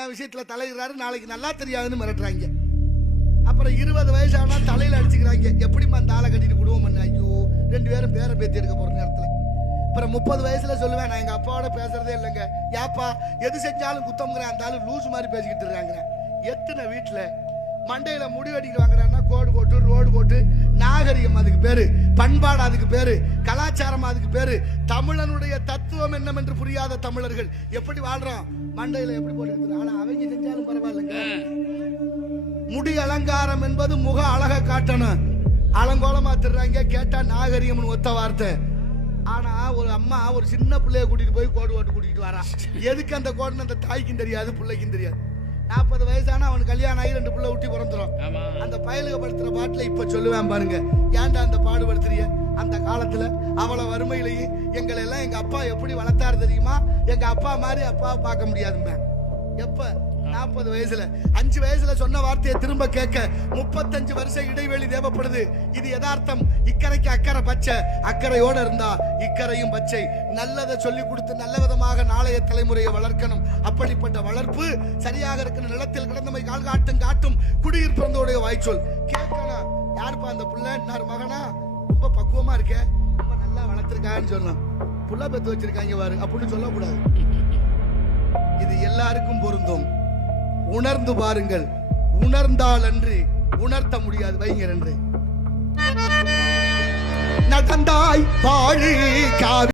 என் விஷயத்துல தலையிடுறாரு, நாளைக்கு நல்லா தெரியாதுன்னு மிரட்டுறாங்க. அப்புறம் 20 வயசானா தலையில அடிச்சுக்கிறாங்க. எப்படிமா அந்த ஆளை கட்டிட்டு குடும்பம் பண்ண? ஐயோ, 2 பேரும் பேரை பேத்தி எடுக்க போற நேரத்துல. அப்புறம் 30 வயசுல சொல்லுவேன், நான் எங்க அப்பாவோட பேசுறதே இல்லைங்க. யாப்பா எது செஞ்சாலும் குத்தம்ங்கிறேன், அந்த ஆளு லூஸ் மாதிரி பேசிக்கிட்டு இருக்காங்க. எத்தனை வீட்டுல மண்டையில முடிவெடிக்கிட்டு வாங்குறான்னா கோடு போட்டு ரோடு போட்டு, நாகரிகம் அதுக்கு பேரு, பண்பாடு அதுக்கு பேரு, கலாச்சாரம் அதுக்கு பேரு. தமிழனுடைய தத்துவம் என்னவென்று புரியாத தமிழர்கள் எப்படி வாழ்றோம்? மண்டையில எப்படி போட்டு, ஆனா அவங்க செஞ்சாலும் பரவாயில்லைங்க. முடி அலங்காரம் என்பது முக அழக காட்டணும், அலங்கோலமா திடுறாங்க. கேட்டா நாகரிகம்னு ஒத்த வார்த்தை. ஆனா ஒரு அம்மா ஒரு சின்ன பிள்ளைய கூட்டிட்டு போய் கோடு போட்டு கூட்டிட்டு வரா. எதுக்கு அந்த கோடுன்னு அந்த தாய்க்கும் தெரியாது, பிள்ளைக்கும் தெரியாது. 40 வயசானா அவனுக்கு கல்யாணம் ஆகி 2 பிள்ளை ஊட்டி பிறந்துரும். அந்த பயலுக படுத்துற பாட்டுல இப்ப சொல்லுவேன் பாருங்க, ஏன்டா அந்த பாடுபடுத்துறிய? அந்த காலத்துல அவ்வளவு வறுமையிலேயே எங்களை எல்லாம் எங்க அப்பா எப்படி வளர்த்தாரு தெரியுமா? எங்க அப்பா மாதிரி அப்பாவை பார்க்க முடியாதுங்க. எப்ப 40 வயசுல 5 வயசுல சொன்ன வார்த்தையை திரும்ப கேட்க 35 வருஷம் இடைவெளி தேவைப்படுது. இது யதார்த்தம். இக்கரைக்கு அக்கறை பச்சை, அக்கறையோட இருந்தா இக்கரையும் பச்சை. நல்லதை சொல்லி கொடுத்து நல்ல விதமாக நாளைய தலைமுறையை வளர்க்கணும். அப்படிப்பட்ட வளர்ப்பு சரியாக இருக்கிற நிலத்தில் கிடந்தமை கால் காட்டும் காட்டும் குடியிர் பிறந்தோடைய வாய்ச்சொல் கேட்கணும். யாருப்பா அந்த புள்ள? மகனா ரொம்ப பக்குவமா இருக்க, ரொம்ப நல்லா வளர்த்திருக்கான்னு சொல்லணும். புள்ள பெத்து வச்சிருக்காங்க பாரு அப்படின்னு சொல்லக்கூடாது. இது எல்லாருக்கும் பொருந்தும். உணர்ந்து பாருங்கள். உணர்ந்தால் அன்று உணர்த்த முடியாது. வைங்க என்று நடந்தாய் பாழி காவி